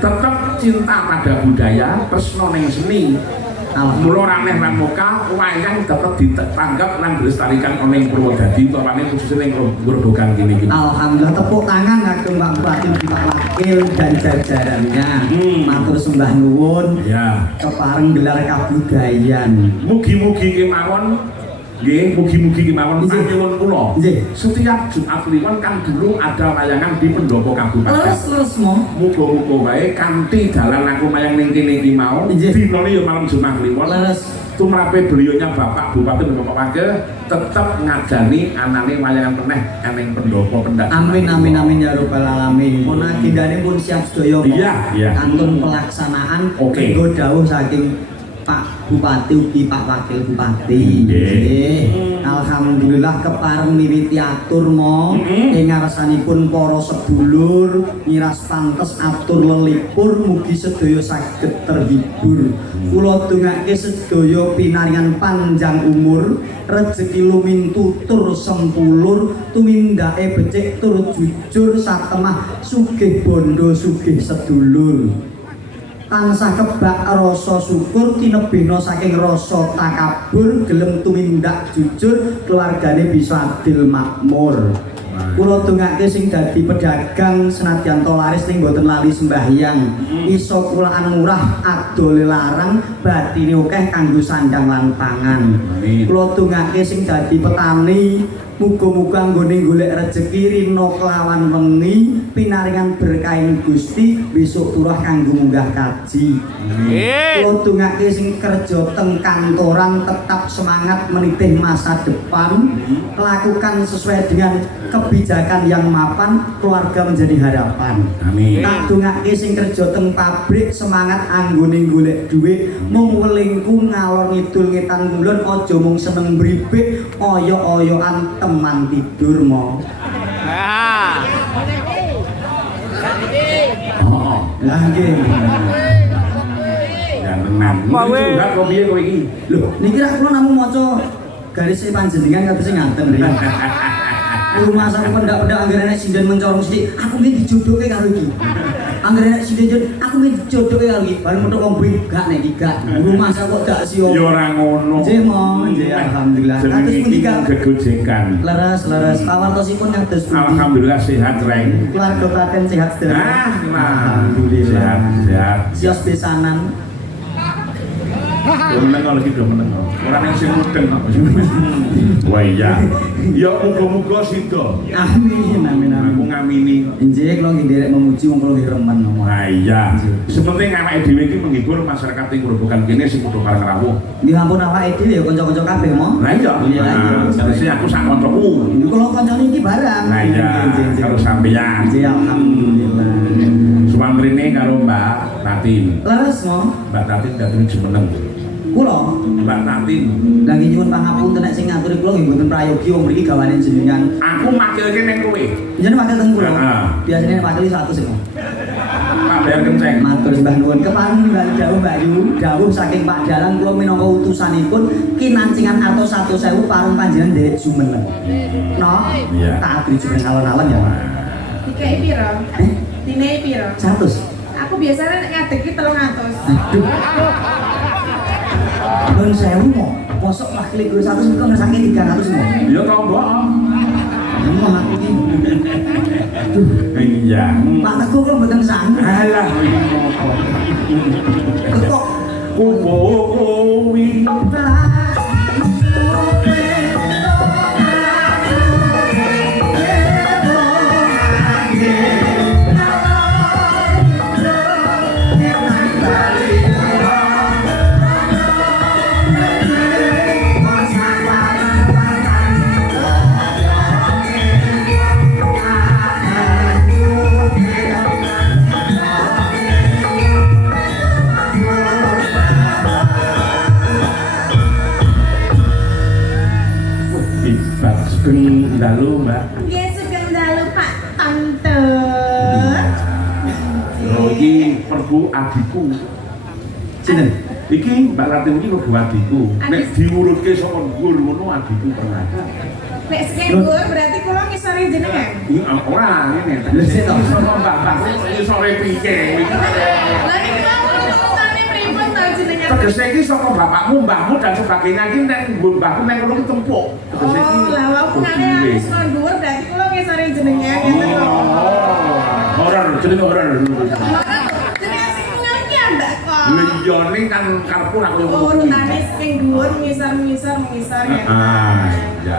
tetap cinta pada budaya, tresno ning seni. Mula raneh lan muka wayang tetep ditanggap lan dilestarikan oleh Purwodadi utawane khususnya ning Grobogan kene iki. Alhamdulillah, tepuk tangan kagem Pak Bupati, Pak Wakil dan jajarannya. Matur sembah nuwun. Ya. Kepareng gelar kabudayan. Mugi-mugi kemawon nggih, mugi-mugi kemawon nyuwun kula. Setiap Jumat Kliwon kan dulu ada layangan di pendopo kabupaten. Leres mo. Muga-muga wae kanthi dalan aku mayang ning kene iki mau. Dinane ya malam Jumat Kliwon. Leres. Tumrape beliaunya Bapak Bupati dan Bapak Wakil tetap ngajani anane wayangan peneh ning pendopo pendak. Amin amin amin ya rabbal alamin. Pun agendane pun siap sedaya. Iya. Kantun pelaksanaan Oke. dawuh saking Pak Bupati ugi Pak Wakil Bupati. Alhamdulillah kepareng miwiti atur mo ing ngarsanipun para sedulur nyiras pantes atur lelipur mugi sedaya saged terhibur. Kula dongake sedaya pinaringan panjang umur, rejeki lumintutur sempulur, tumindake becik tur jujur satemah sugih bondo sugih sedulur. Tansah kebak rasa syukur tinebena saking rasa takabur gelem tumindak jujur keluargane bisa adil makmur. Kula dongake sing dadi pedagang senadyan to laris ning boten lali sembahyang. Iso kulaan murah adole larang batine akeh kanggo sandang lan pangan. Kula dongake sing dadi petani muga-muga nggone golek rejeki rina kelawan wengi pinaringan berkahin Gusti besok turah kanggo munggah kaji. Kula dongake sing kerja teng kantoran tetap semangat menitih masa depan, lakukan sesuai dengan kebijakan yang mapan, keluarga menjadi harapan. Amin. Tak dongake sing kerja teng pabrik semangat anggone golek dhuwit, mung welingku ngalor ngidul ngetan kulon aja mung seneng mripik oyok-oyokan teman tidur mo. Oh, lah nggih. Ya tenan. Enggak kok piye kowe iki? Lho, niki ra kula namung maca garis panjenengan kados sing ngaten mriki. Rumah sak pendak-pendak anggere nek sinden mencorong sithik, aku nggih dijodohke karo iki. Anggere nek sinden aku nggih dijodohke karo iki. Bareng metu wong gak nek gak. Rumah sak kok dak sio. Ya ora ngono. Nggih, Mo. Nggih, alhamdulillah. Kados punika gegojekan. Leres pawartosipun kados pundi? Alhamdulillah sehat, Reng. Keluarga Klaten sehat sedaya. Alhamdulillah. Sehat. Sios besanan. Ya meneng lagi do meneng. Ora ning sing mudeng kok. Wah iya. Ya muga-muga sida. Amin amin amin. Aku ngamini. Nggih, kula nggih nderek memuji wong kula nggih remen ngomong. Nah iya. Sepenting awake dhewe iki menghibur masyarakat ing Grobogan kene sing padha kareng rawuh. Nggih ampun awake dhewe ya kanca-kanca kabeh mo. Lah iya. Terus aku sak kancaku. Niku kula kancane iki barang. Nah iya. Karo sampeyan. Nggih alhamdulillah. Sumantrine karo Mbak Tatin. Leres mo. Mbak Tatin dateng Jumeneng. Kula Mbak Tatin. lah nggih nyuwun pangapunten nek sing ngaturi kula nggih mboten prayogi wong mriki gawane jenengan. Aku makilke ning kowe. Jenengan makil teng kula. Heeh. Biasane nek makili 100 sing. Pak bayar kenceng. Matur sembah nuwun kepareng Mbak Dawuh Mbak Yu, dawuh saking Pak Dalang kula minangka utusanipun kinancingan atos 100.000 parung panjenengan nderek Jumeneng. No? Iya. Tak abri Jumeneng alon-alon ya. Dikai piro? Dinai piro? 100. Aku biasanya nek ngadeg ki 300. Aduh. Nun sewu mo, mosok makili gue 100 itu ngesake 300 mo. Ya tau mbok. Emang aku ini. Aduh. Iya. Pak Teguh kok mboten sanggup. Alah. Kok Kubo kuwi. Sugeng dalu, Mbak. Nggih sugeng dalu Pak Tante. Oh, iki perbu adikku. Sinten? Iki Mbak Ratih iki perbu adikku. Nek diurutke saka dhuwur ngono adikku pernah. Nek sing dhuwur berarti kula ngisore jenengan. Ora ngene. Lha sik to. Saka Mbak Mbak ngisore piye iki. Tegese iki saka bapakmu, mbahmu dan sebagainya iki nek mbahku nek ngono ki tempuk. Tegese iki. Oh, lah wong ngene wis dhuwur berarti kula ngisore jenengan ngeten lho. Horor, jeneng horor. Jenengan sing ngerti ambak kok. Lha iya ning kan karepku ra koyo ngono. Urutane sing dhuwur ngisor ya. Ya.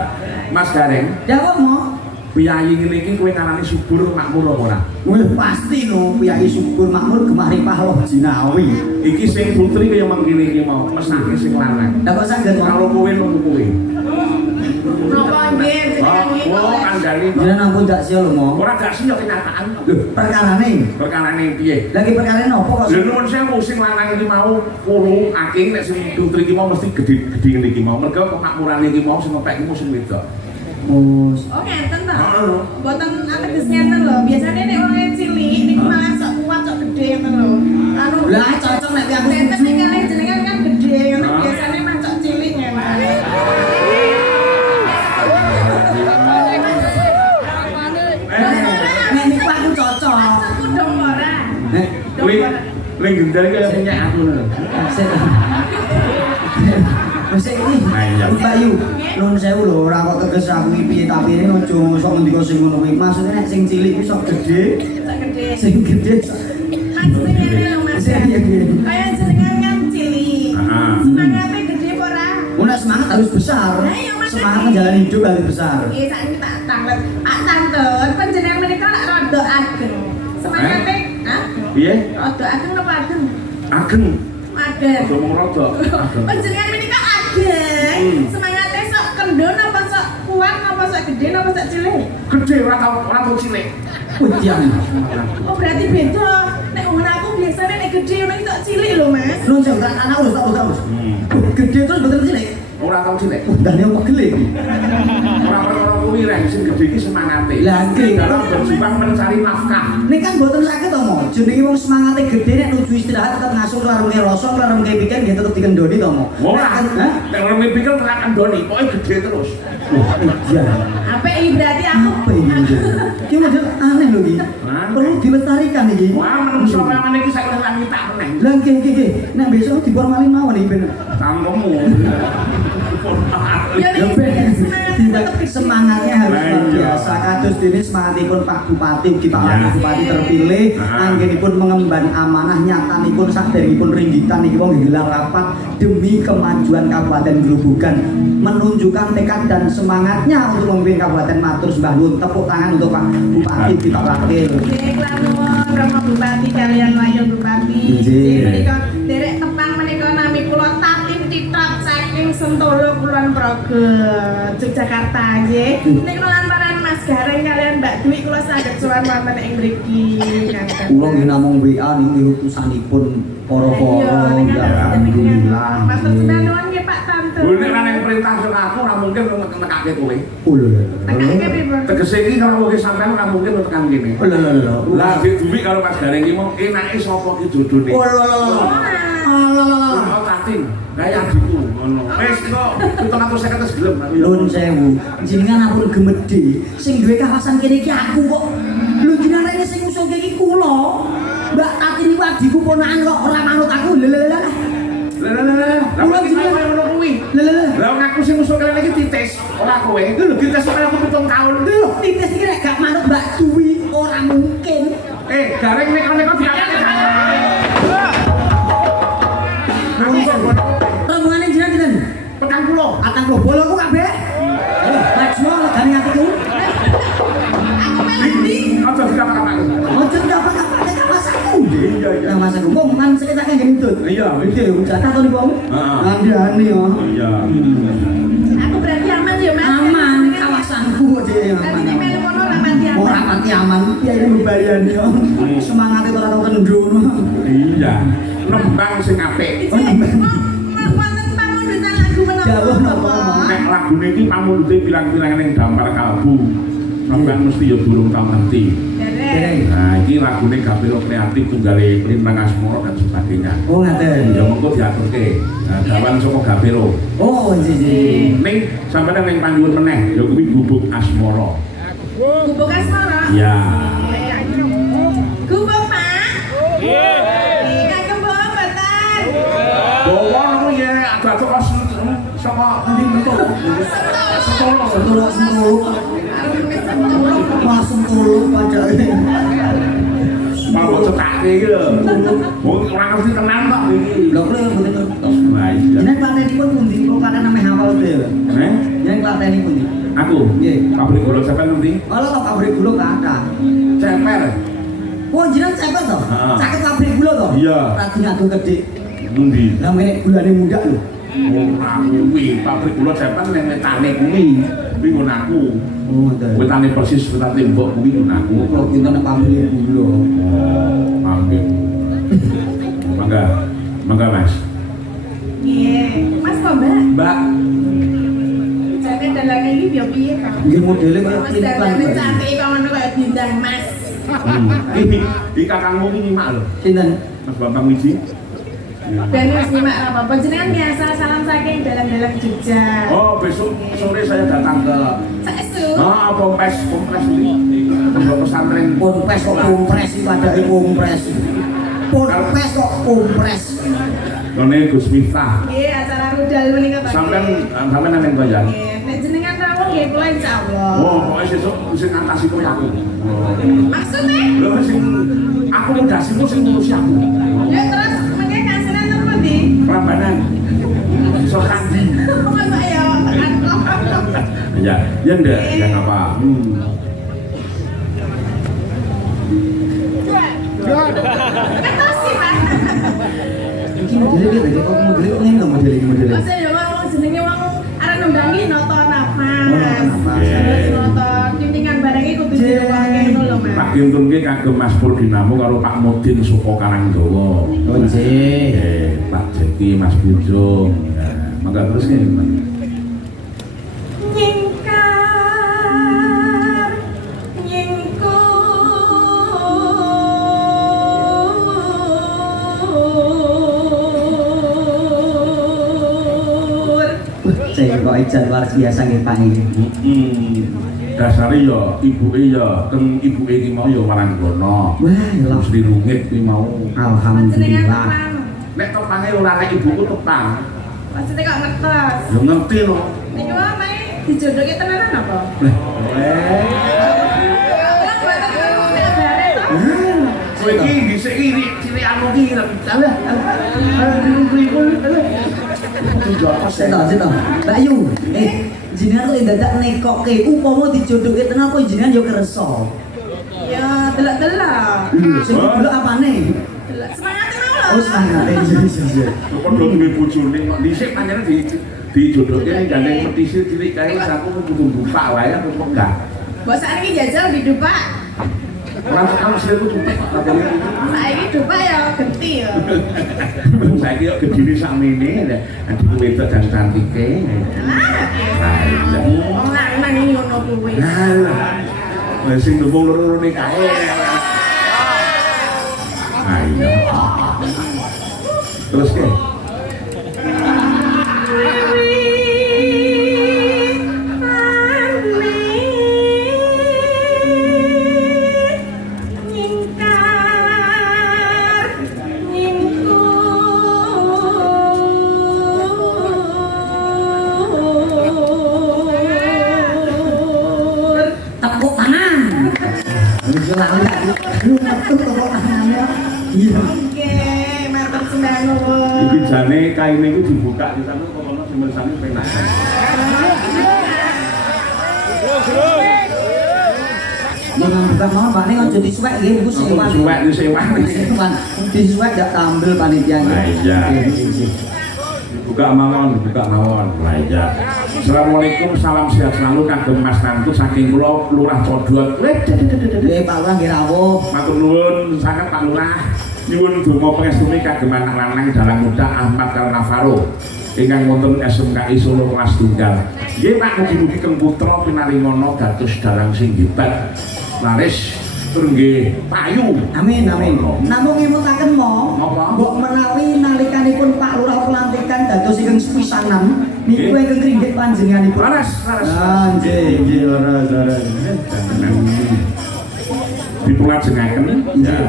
Mas Gareng, Ya kok mau? piyayi ngene iki kowe ngarani subur makmur apa ora? Wih pasti no, piyai subur makmur gemari pahloh jinawi. Iki sing putri kaya mangkene iki mau, mesake sing lanang. Lah kok saged Kalau kowe nunggu kowe. Napa nggih jenengan nggih. Oh, kandhane. jenengan ampun dak sia lho mau. Ora gak sih yo kenyataan. Lho, perkarane. Perkarane piye? Lagi perkarane nopo kok? Lha nuwun sewu sing lanang iki mau kulo aking nek sing putri iki mau mesti gedhe-gedhe ngene iki mau. Mergo kemakmurane iki mau sing ngepek iki mau sing wedok. Mus. Oh ngeten to. Heeh. Boten ateges ngeten lho. Biasane nek wong cilik niku malah sok kuat sok gede ngeten lho. Anu Lah cocok nek aku Tenten ning kalih jenengan kan gede ngene Hah? biasane mah sok cilik ngene. nek niku aku cocok. Maksudku dong ora. Nek Dong ora. Ling gendel kaya minyak aku lho. sik. Wis iki. Nah, iya. Mbak Yu, nuwun sewu lho, ora kok teges aku iki piye tapi ini aja sok ngendika sing ngono kuwi. Maksudnya nek sing cilik iki sok gede, Sok gede. sing gede sok Maksudnya ngene lho Mas. Iya, iya. Kayak jenengan kan cilik. Heeh. Semangatnya gede apa ora? Nek semangat harus besar. Lah, iya, makanya. Semangat menjalani hidup harus besar. Iya, saiki tak tanglet. Pak Tantun, panjenengan menika lak rada ageng. Semangatnya, hah? Piye? Rada ageng apa ageng? Ageng. Ageng. Aja mung rada. Ageng. Panjenengan menika ageng. Semangatnya sok kendon apa sok kuat apa sok gede apa sok cilik? Gede ora tau cilik. Ujian. Oh, berarti beda. Nek umur aku biasanya nek gede nek sok cilik lho, Mas. Nuwun sewu, tak anak terus. Gede terus betul cilik. Ora tau cilik. Undane apa gele iki? Ora perkara kuwi rek sing gede iki semangate. Lah, nggih. dalam berjuang mencari nafkah. Nek kan mboten saged to, Mo. Jenenge wong semangate gede nek nuju istirahat tetep ngasuh larunge rasa, larunge pikir nggih tetep dikendoni to, Mo. Ora. Hah? Nek ora mikir ora kandoni, pokoke gede terus. Iya. Apa ini berarti aku? Apa ini? Ki model aneh lho iki. Perlu dilestarikan iki. Wah, menungso kaya ngene iki sak langi tak meneh. Lah nggih. Nek besok dipormalin mawon iki ben. Tanggomu. Ya Ya nek ben semangatnya tetep gede. semangatnya harus luar Iya. biasa. Kados dene semangatipun Pak Bupati ugi Pak Iya. Wakil Bupati terpilih anggenipun mengemban amanah nyatanipun saderengipun ringgitan niki wong gelar rapat demi kemajuan Kabupaten Grobogan, menunjukkan tekad dan semangatnya untuk memimpin Kabupaten Matur sembah nuwun. Tepuk tangan untuk Pak Bupati ugi Pak Wakil. Nggih, kula Romo Bupati kalian Wayo Bupati. Nggih. Menika derek tepang menika nami kula Tatin Citrat saking Sentolo Kulon Progo, Yogyakarta nggih. Niku lantaran Mas Gareng kalian Mbak Dwi kula saged sowan wonten ing mriki. Kula nggih namung WA niki utusanipun para-para ya alhamdulillah. Matur nuwun nggih Pak Tante. Lho nek ana perintah saka aku ora mungkin nekake kowe. Tekake pripun? Tegese iki kalau kowe sampean ora mungkin tekan kene. Lah dik duwi karo Mas Gareng iki mau enake sapa ki dodone. Oh, Tatin. Kayak adikku ngono. Wis kok 750 wis gelem aku ya. Nuwun sewu, jenengan ampun gemedhe. Sing duwe kawasan kene iki aku kok. Lho jenengan rene sing usul iki kula. Mbak Tati niku adikku ponakan kok ora manut aku. Lho. Lah kok iki kowe ngono kuwi. Lah wong aku sing usul kene iki titis, ora kowe. Lho titis sampe aku 7 tahun. Lho, titis iki nek gak manut Mbak Dwi ora mungkin. Gareng neko-neko diangkat. Rombongane jenengan dinten? Petang pulau. Atang kula boloku kabeh. Lajmo legane atiku. Aku melodi. Aja dikapa-kapaku. Ojo dapat apa nek masaku. Iya. Nah masaku kok kan sekitar kan gendut. Iya, Iki jatah to niku. Heeh. Andane yo. Iya. Aku berarti aman ya Mas. Aman kawasanku dhewe Tapi nek aman. melu kono ora pati aman. Ora pati aman, piye iki mbayani yo. Semangate ora tau kendhono. Iya. Nembang sing apik. Wonten pamundutan lagu menapa? Jawab napa? Nek lagune iki pamundute pirang-pirang ning dampar kalbu. Sampeyan mesti ya durung tau ngerti. Derek. Nah, iki lagune Gapiro kreatif tunggale Lintang Asmoro dan sebagainya. Oh ngaten. Ya mengko diaturke. Nah, gawan saka Gapiro. Oh jiji. Ning sampeyan ning panjuwun meneh ya kuwi Gubuk Asmoro. Gubuk Asmoro. Ya. Gubuk Pak. Nggih. Kagem bawa mboten. Bawa Sentuluk. Wah sentuluk padahal. Mau cetake iki lho. Wong ora ngerti tenan kok iki. Lho kok mboten ngertos. Wah iya. Jeneng klatenipun pundi? Kok paten name hafal dhewe. Jeneng klatenipun pundi? Aku. Nggih. Pabrik gula sampean nanti. Kalau pabrik gula kathah. Ceper. Oh jeneng cepet to? Heeh. Caket pabrik gula to? Iya. Radi ngadu gedhe. Endi? Lah menek gulane muda lho. Ora kuwi, pabrik gula ceper ning wetane kuwi. Kuwi ngono aku. Oh ngoten. Wetane persis wetane tembok kuwi ngono aku. Kok kinten nek pabrik gula. Pabrik. Mangga Mas. Iya, Mas kok Mbak? Mbak, Jadi dalam ini dia piye Kak? Nggih modele kaya Mas iklan. dandannya cantik kok ngono kayak bintang Mas. Iki kakangmu iki nyimak lho. Sinten? Mas Bambang Wiji. Dan wis nyimak apa panjenengan biasa salam saking dalam-dalam Jogja. Oh, besok sore saya datang ke Saestu. Kompres ini. Pondok pesantren. Ponpes kok kompres iki padake kompres. Ponpes kok kompres. None Gus Miftah. Nggih, acara rudal menika Pak. Sampean nang Banjar. Nggih, nek jenengan rawuh nggih kula insyaallah. Oh, pokoke sesuk sing ngatasi kowe aku. Maksudnya? Lho sing akomodasimu sing ngurusi aku. Ya terus mengke kasinan terus ndi? Rambanan. Iso kandi. Masa ya tekan kok. Ya, ya ndak, ya enggak apa. Ketos sih Pak. Iki modele piye tadi? Kok modele kok ngene to modele. Masa ya wong jenenge wong arep nembangi noto nafas. Oh, nafas. Terus noto tintingan barang iki kudu direwake ngono lho Mas. Pak Kintunke kagem Mas Pur Dinamo karo Pak Mudin Suko Karangdawa. Oh nggih. Pak Jeki, Mas Bujung. Ya, mangga terus ngene, Mas. Nyingkar nyingkur. Saya kok ijan luar biasa nggih Pak iki. Dasare ya ibuke ya teng ibuke iki mau ya Waranggono. Wah, lho. Terus dirungit kuwi mau. Jenengan Alhamdulillah. tepang. Nek topange ora nek ibuku tepang. Maksudnya kok ngetos. Ya ngerti lho. Niki wae mae dijodohke tenanan apa? Kowe iki dhisik iki cilik anu iki. Alah. Sita. Mbak Yu, jenengan kok dadak nekoke upama dijodohke tenan kok jenengan yo kersa. Ya, delok-delok. Sing delok apane? Delok semangat mau lho. Oh, semangat. Iya. Padha duwe bojone kok dhisik pancen dijodohke ning gandeng petisi cilik kae aku kudu buka wae aku megah. Mbok sakniki jajal di Dupak. Ora tekan sirku tumpek katanya. Saiki Dupak ya genti ya. Saiki kok gedine sakmene lha adikku wedok dan cantike. Lah, wong lanang iki ngono kuwi. Alah. Wes sing ndung loro-lorone kae. Ayo. Terus ke? Tepuk tangan. Wis lalu lu metu tepuk tangannya. Iya. Oke, matur sembah nuwun. Iki jane kaine iku dibuka di sana kok ono sing mersane penak. Jangan buka mau Pak ning aja disuwek nggih Bu sewan. Suwek disewan. Sewan. Disuwek gak tampil panitianya. Lah iya. Buka mawon. Lah iya. Assalamualaikum, salam sehat selalu kagem Mas Nantu saking kula Lurah Codot. Nggih Pak Lurah nggih rawuh. Matur nuwun sanget Pak Lurah. Nyuwun donga pangestune kagem anak lanang dalang muda Ahmad Karnavaro ingkang wonten SMKI Solo kelas tunggal. Nggih Pak, mugi-mugi keng putra pinaringono dados dalang sing hebat. Laris tur nggih payu. Amin. Namung ngemutaken mo, Napa? mbok menawi nalikanipun Pak Lurah pelantikan dados ingkang sepisanan niku Nggih. ingkang kringgit panjenenganipun. Laras. Ah, nggih laras. Dipulajengaken. Ya.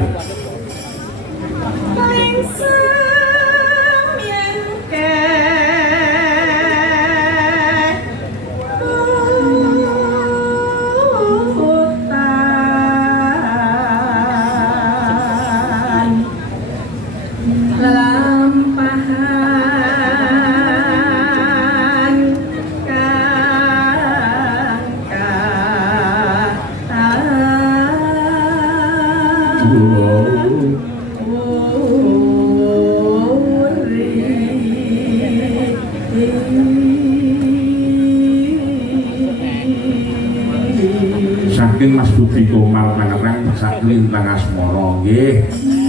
Saking Mas Budi Komal Tangerang saking Lintang Asmara nggih.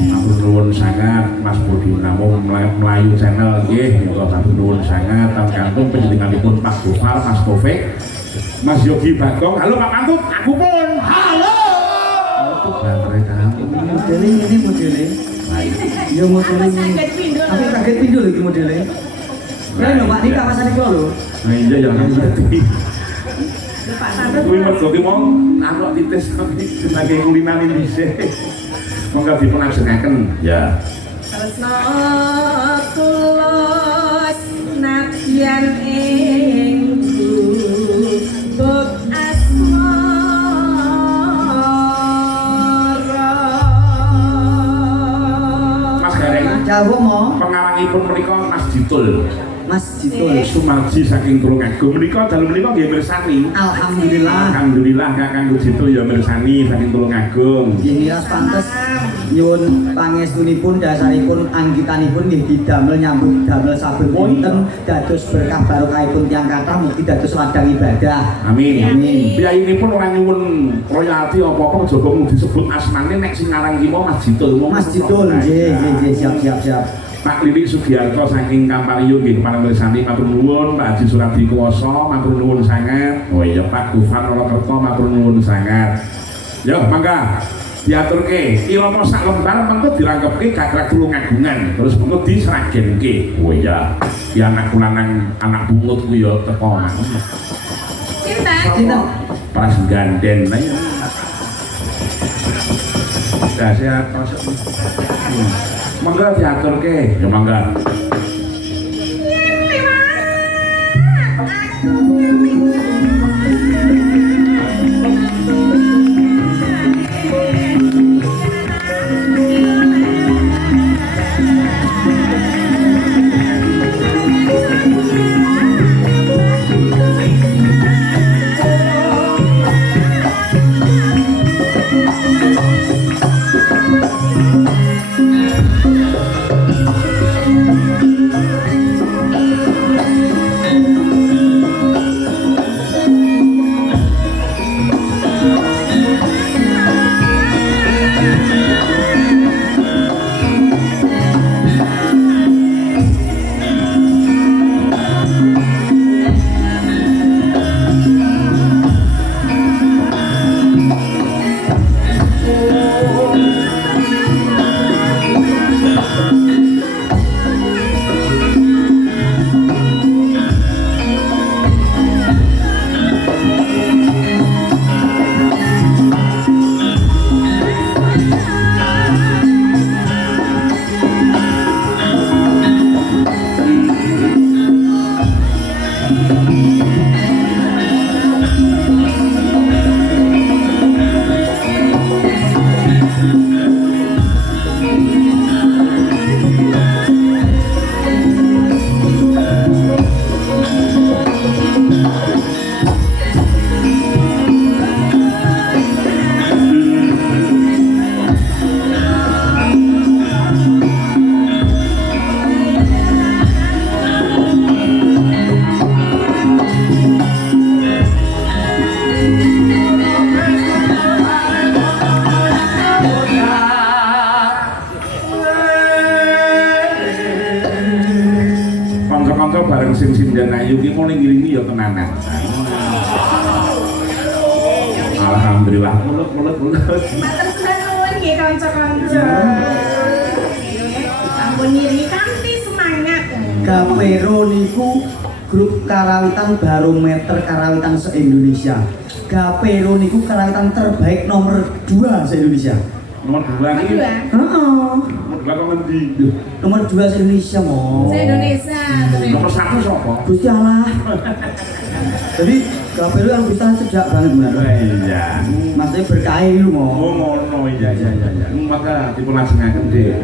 Matur nuwun sangat Mas Budi namung Melayu Channel nggih. Matur nuwun sangat kangtung panjenenganipun Pak Gofar, Mas Taufik, Mas Yogi Bagong. Halo Pak Pantut, aku pun. Halo. Itu baterai kamu. Modele ini modele. Ya modele ini. Aku kaget pindho lho iki modele. Ya lho Pak, niki kawasan iki lho. Nah iya ya ngerti. Pak Santun. Kuwi mergo ki mau anak titis sebagai kulinan dhisik. Monggo dipunajengake. Ya. Tresna tulus nadyan ingku bab asmara. Mas Gareng, Jawab mo, pengarangipun menika Mas Jitul. Mas Jitul. Sumarji saking Tulungagung menika dalem menika nggih mirsani. Alhamdulillah. Alhamdulillah Kakang Jitul ya mirsani saking Tulungagung. Nggih miras pantes nyuwun pangestunipun dasaripun anggitanipun nggih didamel nyambut damel saben wonten dados berkah barokahipun tiyang kathah mugi dados ladang ibadah. Amin. Amin. Piyayinipun ora nyuwun royalti apa-apa aja kok disebut asmane nek sing ngaran ki mau Mas Jitul. Mas Jitul nggih siap. Pak Lili Sugiarto saking Kampariyo nggih panamirsani matur nuwun, Pak Haji Suradi Kuwasa matur nuwun sangat. Oh iya Pak Gufar Rolokerto matur nuwun sangat. Yo mangga diaturke ilmu sak lembar mengko dirangkepke gagrag Tulungagungan terus mengko diseragenke. Oh iya. Ki anakku lanang anak bungut ku ya teko nang. Cinta. Pas ganden lah ya. Sehat mangga diaturke, ya mangga. bareng sing dan ayu ki mau ning ngiringi ya tenanan. Alhamdulillah mulut. Matur suwun nggih kanca-kanca. Ampun ngiringi kanthi semangat. Gapero niku grup karawitan barometer karawitan se-Indonesia. Gapero niku karawitan terbaik nomor 2 se-Indonesia. Nomor 2 iki. Heeh. Nomor 2 kok ngendi? Nomor 2 se-Indonesia mo. Se-Indonesia. Nomor 1 sapa? Gusti Allah. Jadi Gapero yang bisa sejak banget benar. Iya. Maksudnya berkah lu mo. Oh ngono iya. Maka dipulajengaken deh.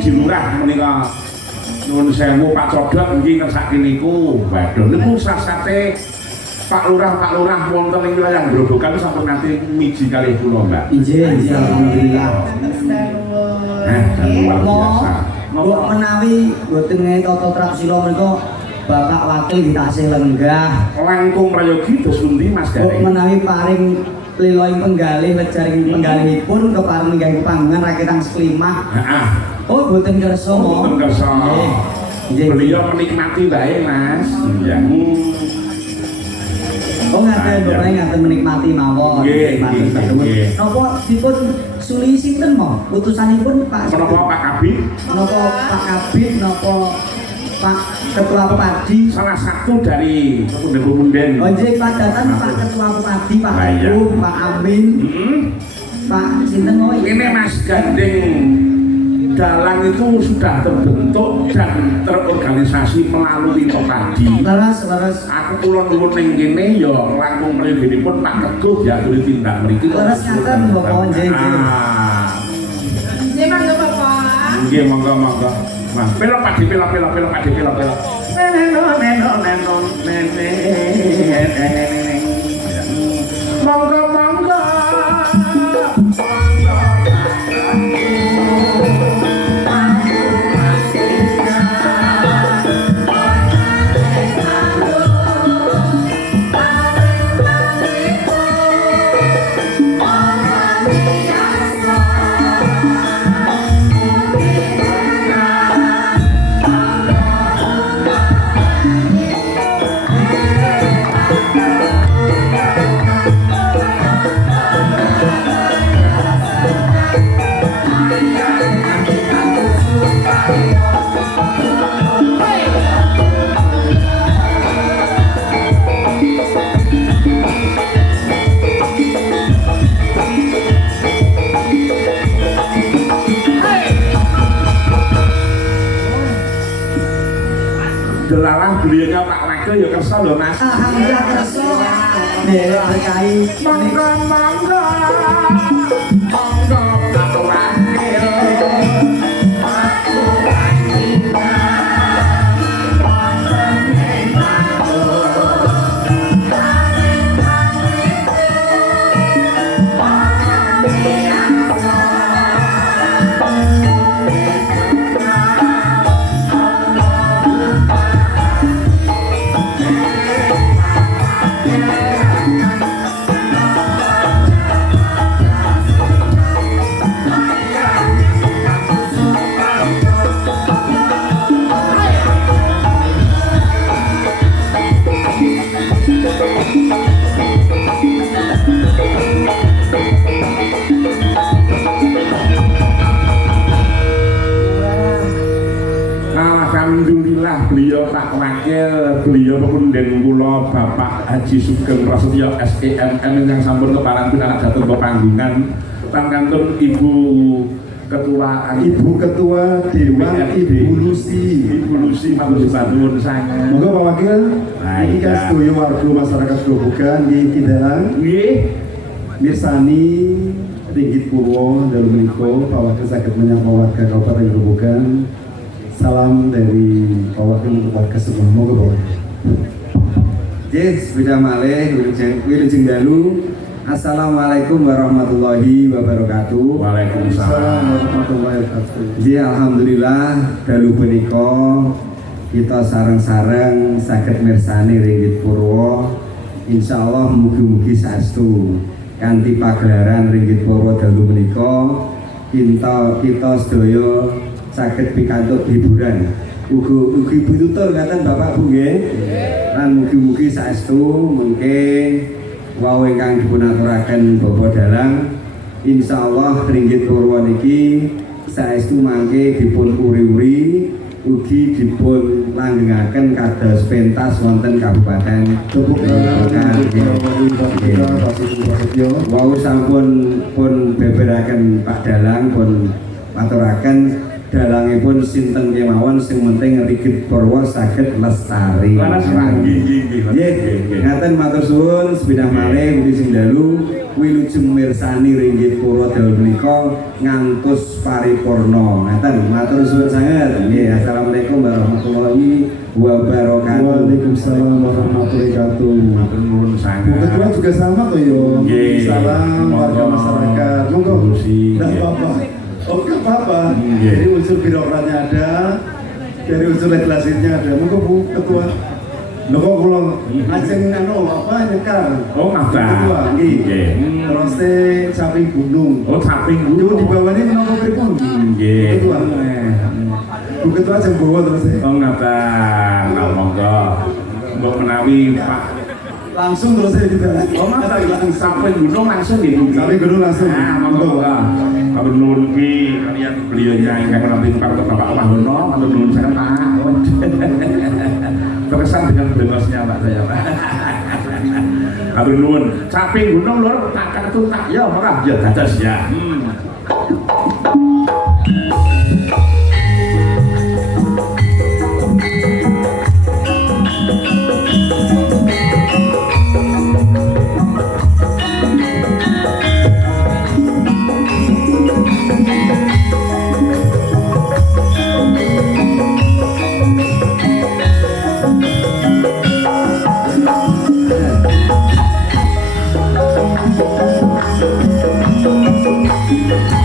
Muji Lurah menika nuwun sewu Pak Codot nggih ngersake niku. Waduh niku sasate Pak Lurah wonten ing wilayah Grobogan sampun nanti miji kalih kula, Mbak. Injih, alhamdulillah. Luar biasa. Mbok menawi boten ngehi tata traksila menika Bapak Wakil tasih lenggah. Langkung prayogi dos pundi Mas Mbok Garing? menawi paring liloing penggalih lejaring penggalihipun kepareng nggih pangan raketang seklimah. Heeh. Oh, boten kersa mo. Boten kersa. Nggih. Beliau menikmati wae, Mas. Iya. Oh, ngaten Bapak ngaten menikmati mawon. Nggih, nggih. Napa dipun suli sinten mo? Utusanipun Pak. Menapa Pak Kabid? Napa Pak Kabid napa Pak Ketua Pepadi? Salah satu dari pemunden-pemunden. Oh, nggih padatan Pak Ketua Pepadi, Pak Iya. Agung, Pak Amin, Pak sinten mau? Ini Mas Gandeng Dalang itu sudah terbentuk dan terorganisasi melalui Pepadi. Leres. Aku kula nuwun ning kene ya langkung mriyinipun Pak Teguh ya tuli tindak mriki. Leres ngaten Bapak nggih. Nggih mangga Bapak. Nggih monggo. Mas, pelo Padi. Monggo. Delalah beliaunya Pak Wakil ya kersa lho Mas. Alhamdulillah kersa. Nggih, berkahi. Monggo Pak Wakil. Alhamdulillah beliau Pak Wakil, beliau pemunden kula Bapak Haji Sugeng Prasetyo SEMM yang sampun keparangipun anak dateng pepanggungan pangkantun Ibu Ketua Dewan Ibu Lucy matur nuwun sanget. Moga Pak Wakil iki kan sedaya warga masyarakat Grobogan nggih kindalang Nggih. mirsani Ringgit Purwo dalu menika Pak Wakil saged menyapa warga Kabupaten Grobogan. Salam dari Pak Wakil untuk warga semua. Moga Pak Wakil. Nggih, sepeda malih wilujeng dalu. Assalamualaikum warahmatullahi wabarakatuh. Waalaikumsalam warahmatullahi wabarakatuh. Nggih, alhamdulillah dalu punika kita sareng-sareng saged mirsani Ringgit Purwo. Insyaallah mugi-mugi saestu kanthi pagelaran Ringgit Purwo dalu menika kita sedaya saged pikantuk hiburan. Ugi pitutur ngaten Bapak Bu nggih. Lan mugi-mugi saestu mengke wau ingkang dipunaturaken Bapak Dalang insyaallah Ringgit Purwo niki saestu mangke dipun uri-uri ugi dipun langgengaken kados pentas wonten Kabupaten Grobogan. Wau sampun pun beberaken Pak Dalang pun aturaken dalangipun sinten kemawon sing penting Rigit Purwo saged lestari. Laras nggih. Nggih, ngaten matur suwun sebidah malih mugi sing dalu wilujeng mirsani Ringgit Purwo dalu menika ngantos paripurna. Ngaten matur suwun sanget. Nggih, assalamualaikum warahmatullahi wabarakatuh. Waalaikumsalam warahmatullahi wabarakatuh. Matur nuwun sanget. Bu Ketua juga sama toh yo. Nggih. Salam warga masyarakat. Monggo. Tidak apa-apa. Oh, nggak apa-apa. Nggih. Jadi unsur birokratnya ada, dari unsur legislatifnya ada. Monggo Bu Ketua. Lho kok kula ajeng anu apa nyekar. Oh, ngabah. Ketua, nggih. Nggih. Terus samping gunung. Oh, samping Yo di bawah ini menapa pripun? nggih. Ketua. Bu Ketua ajeng bawa terus. Oh, ngaten. Monggo. Mbok menawi Pak. Langsung terus kita. Oh, ngaten. Samping gunung langsung nggih. Samping gunung langsung. Nah, monggo. Matur nuwun ki kalian beliaunya ingkang menawi Pak Bapak Mahono, matur nuwun sanget Pak. Terkesan dengan bebasnya Pak saya Pak. Matur nuwun. Samping gunung lur tak kartu tak ya ora ya dados ya. Thank you.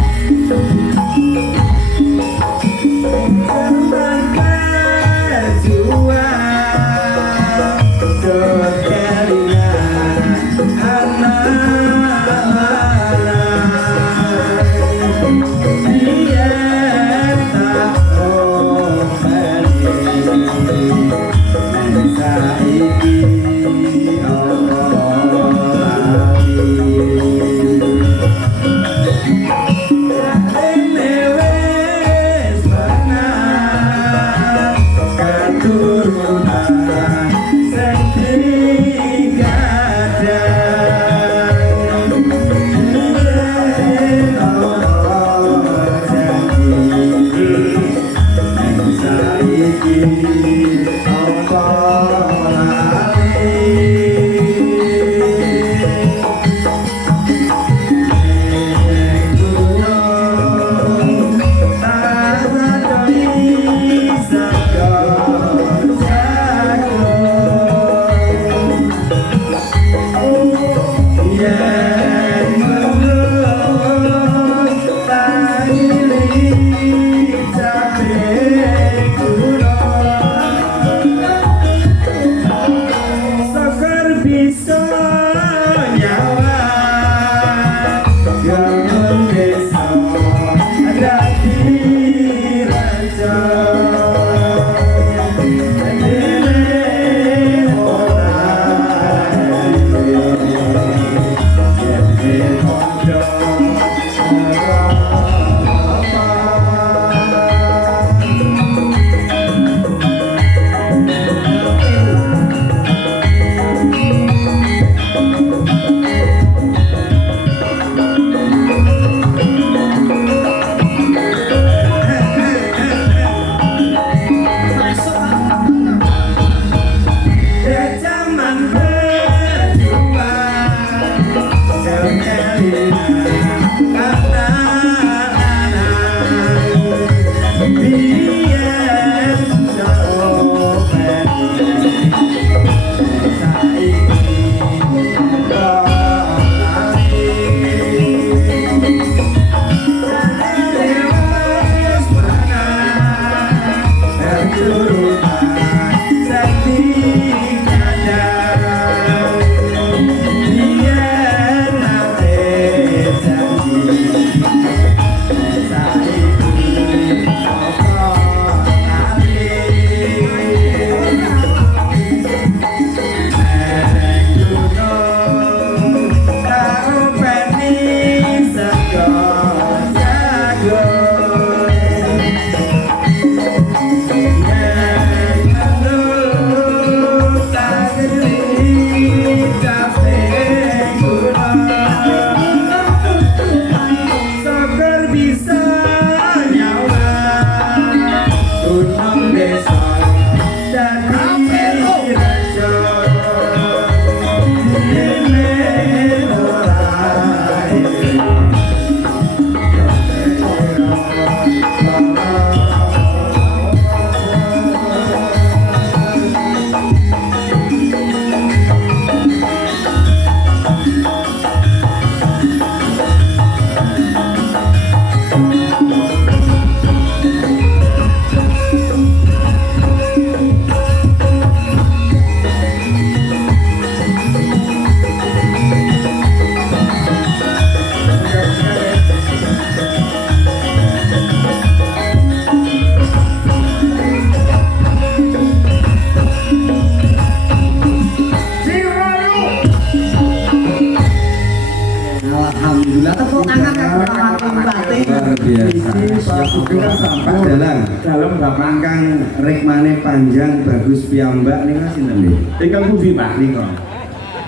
biasa. Pak Sugeng sampai Pak Dalang. Dalam Bapak Ingkang rikmane panjang bagus piyambak nika sinten nggih? ingkang pundi Pak? Nika.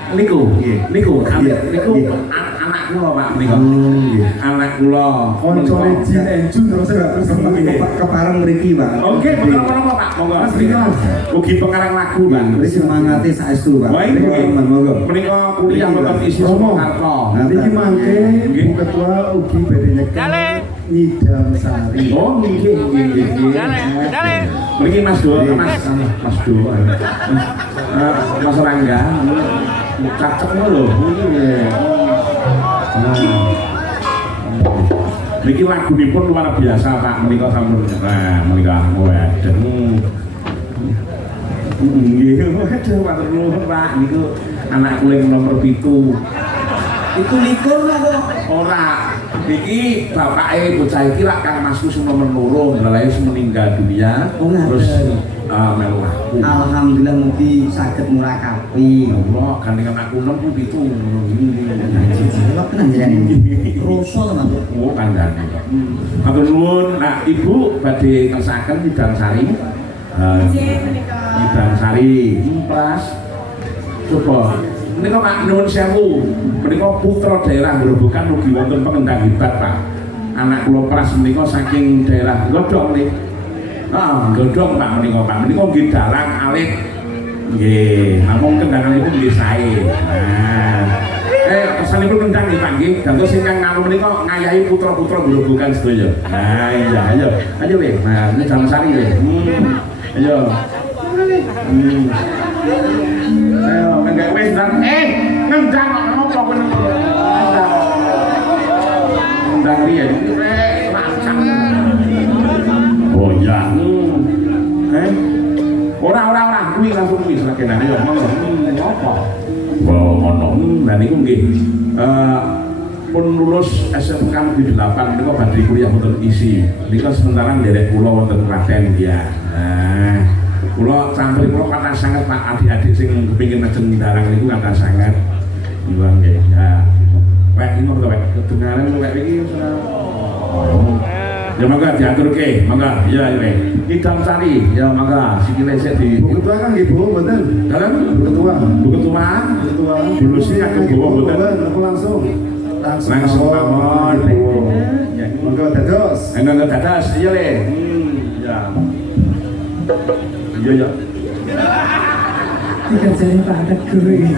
Niku, Nggih. niku, Iya. niku Iya. anak kula Pak niku. Oh nggih. Anak kula. koncone Jin Enjun terus enggak terus Kepareng mriki, Pak. Oke, monggo Pak, monggo. Mas Rino. Ugi pengarang lagu Pak. Wis semangate saestu, Pak. Wah, ini Monggo. menika kuliah mboten isi Romo. Soekarno. Niki mangke Bu Ketua ugi badhe nyekel Ngidam Sari. Oh, nggih, nggih, nggih. Mriki Mas Do, Mas Do. Mas Rangga. Cacek lho. Niki lagunipun luar biasa Pak menika sampun. Nah, menika waduh. Nggih, waduh matur nuwun Pak niku anak kula nomor 7. Itu likur lah kok. Ora, niki bapake bocah iki lak Kang Masku sing nomor loro, lha wis meninggal dunia. Oh, ngaten. Terus melu aku. Alhamdulillah mugi saged murakabi. Allah gandeng anakku 6 ku 7 ngono Kok tenan jenengan. Rasa to, Mas. Oh, kandhane. Matur nuwun. Nah, Ibu badhe ngersaken Ngidam Sari. Nggih menika. Ngidam Sari plus coba menika Pak nuwun sewu. Menika putra daerah Grobogan ugi wonten pengendang hebat, Pak. Anak kula pras menika saking daerah Godhong nih. Godhong Pak menika Pak. Menika nggih dalang alit. Nggih, namung kendanganipun nggih sae. Nah, pesanipun kendang nggih Pak nggih. Dados ingkang ngalu menika ngayahi putra-putra Grobogan sedaya. Nah, iya, ayo. Ayo weh. Nah, ini Ngidam Sari weh. Ayo. Ayo, ngendang wis dan ngendang apa kowe ngendang riye macam. Oh ya. Ora kuwi langsung kuwi sakenane yo monggo. Apa? Wah, ngono. Lah niku nggih pun lulus SMK Negeri 8 niku badhe kuliah wonten isi. Niku sementara nderek kula wonten Klaten ya. Nah, kula santri kula kathah sanget Pak, adik-adik sing kepengin majeng darang niku kathah sanget. Iya nggih. Ya. Wek iki monggo wek kedengaran wek iki ya mangga diaturke, mangga ya wek. Ngidam Sari, ya mangga sikile sik di Bu Ketua kan nggih Bu, mboten. dalam Bu Ketua. Bu Ketua. Ketua. Dulu sih aku bawa mboten. Aku langsung. Langsung pamon. Ya. Monggo dados. Enggak dadas, iya le. Ya. Iya ya. Dikerjain Pak Teguh iki.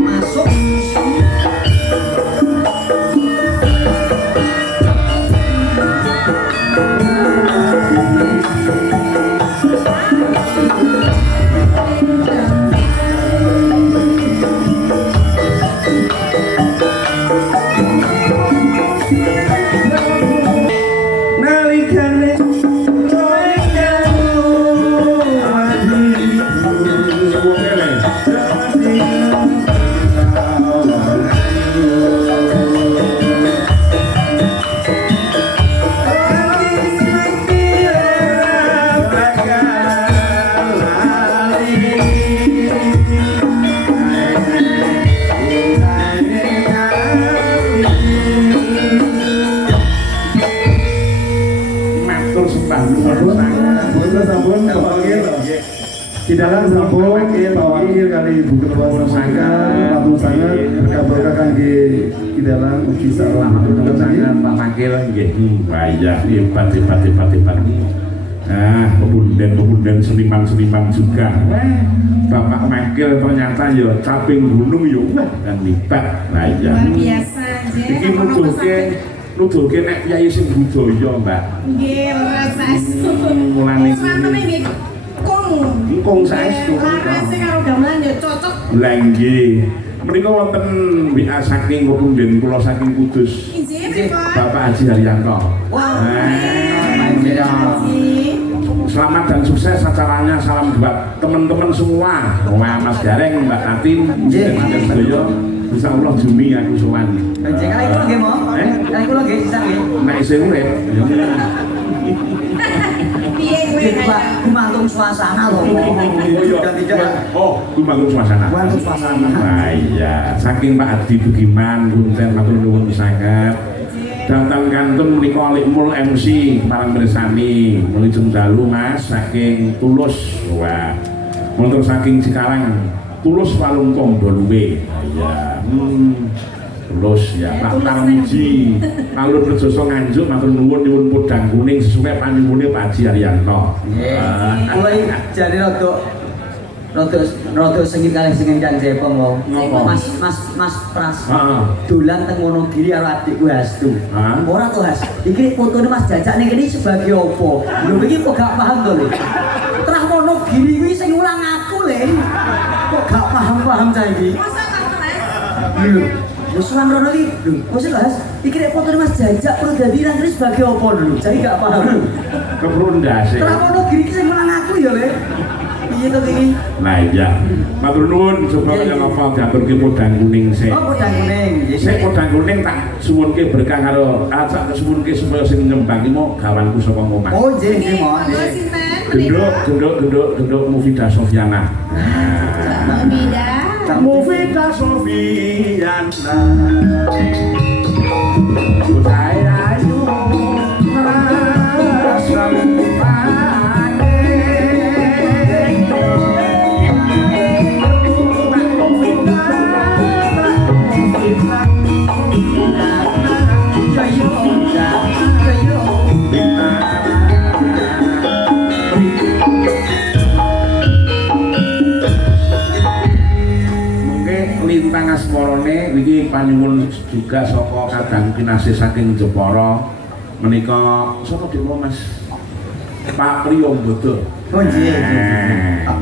Masuk. Nalikane roe Oke le. Matur sembah nuwun sanget. Kita sampun panggil. Di dalam sampun panggil kali Ibu Ketua sangat, matur sangat berkah kangge di dalam uji sarana Matur sanget Pak Mangkil nggih. Wayah hebat. Nah, pemunden seniman juga. Bapak Mangkil ternyata ya caping gunung ya dan hebat. Lah iya. Luar biasa aja. Iki nuduhke nek kiai sing budaya, Mbak. Nggih, rasa Mulane Swanten nggih. Kung saestu. Larase karo gamelan ya cocok. Lah nggih. Menika wonten WA saking Kumbin kula saking Kudus. Injih pripun? Bapak Haji Haryanto. Wah. Haji. Selamat dan sukses acaranya. Salam buat teman-teman semua. Wah, Mas Gareng, Mbak Tatin, Nggih. Mas Doyo. Insyaallah Jumi aku sowan. Panjenengan kali kula nggih mo. Kali kula nggih sisa nggih. Nek isih urip, ya. Piye kowe Nggih, Pak, kaya? gumantung suasana loh. Sudah tidak. Oh, kuwi bangun suasana. Gumantung suasana. Nah, iya, saking Pak Adi Budiman, punten matur nuwun sanget. Datang kantun menika Likmul MC marang mirsani, melujeng dalu Mas saking Tulus. Wah. Motor saking Cikarang, Tulus Walung Tombo Luwe. Iya. Tulus ya, Pak Tarmuji. Alur Rejoso Nganjuk matur nuwun nyuwun podang kuning sesuai panyuwune Pak Haji Haryanto. Kula iki jane rada sengit kalih sing ngendang Jepang wae. Ngopo? Mas Pras. Heeh. Dolan teng Wonogiri karo adikku Hastu. Hah? Ora to Has. Iki fotone Mas Jajak ning kene sebagai opo? Lho iki kok gak paham to, Le. Terah Wonogiri kuwi sing ulang aku, Le. Kok gak paham-paham ta iki? Masa tak kelas? Lho, wis suwan rono iki. Lho, wis Mas. Iki nek fotone Mas Jajak perlu dadi nang kene sebagai opo lho? Jadi gak paham. Keprundase. Terah Wonogiri ki sing ulang aku ya, Le. Piye to iki? Nah iya, matur nuwun coba kaya napa diaturke podang kuning sik. Oh, podang kuning. Sik podang kuning tak suwunke berkah karo tak suwunke supaya sing nyembang iki mau gawanku saka ngomah. Oh, nggih, nggih, Nggih, mohon. monggo sinten? Genduk Mufidah Sofiana. Mbak Bida. Mufidah Sofiana. Saya ayu rasa lintang asmarane iki panyuwun juga saka kadang kinasih saking Jepara menika sapa dhewe Mas Pak Priyambodo. Oh nggih.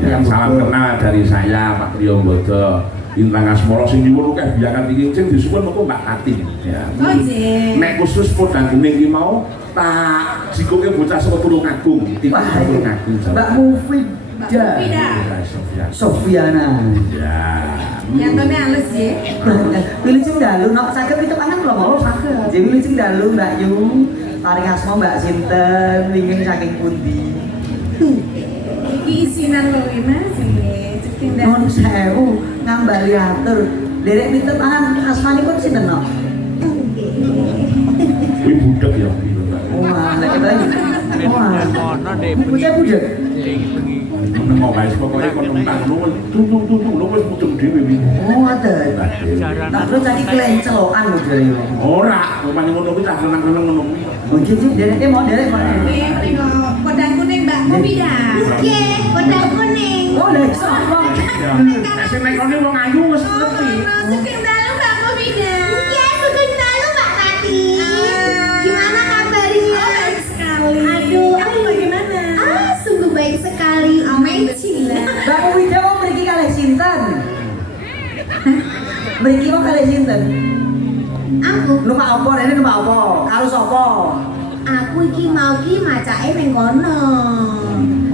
Yang salam kenal dari saya Pak Priyambodo. Lintang asmara sing nyuwun akeh biyangan iki sing disuwun mengko Mbak Tatin ya. Oh nggih. Nek khusus podang kuning iki mau tak jikoke bocah saka Tulungagung. Wah, Tulungagung. Mbak Mufidah Sofiana. Ya. Nyatane halus nggih. Pilih sing dalu, nok saged pitukangan lho mau saged. Jadi pilih sing dalu Mbak Yu, paring asma Mbak sinten, wingking saking pundi? Iki isinan lho iki Mas nggih. Ceking Nuwun sewu ngambali atur. Derek pitukangan asmanipun sinten nok? Kuwi budek ya. Wah, lek ketemu. Wah. Bocah budek. Nang omahe pokoke kon numpang nuwun tung lho wis mudeng dhewe iki. Oh, ngoten. Tak terus tadi kelencelokan modele. Ora, rupane ngono kuwi tak seneng-seneng ngono kuwi. Oh, jadi derek mau derek mau. Nggih, menika podang kuning Mbak Mubida. Nggih, podang kuning. Oh, lek sapa? Nek sing nek kene wong ayu wis ngerti. Suking dalu Mbak Mubida. Ya, sudah lalu Mbak Tati. Gimana kabarnya? Baik sekali. Aduh, Kamu bagaimana? sungguh baik sekali. Amazing lah. Mbak Wida mau mriki kalih sinten? Mriki mau kalih sinten? Aku, Numpak apa rene numpak apa? Karo sapa? aku iki mau ki macake ning kono.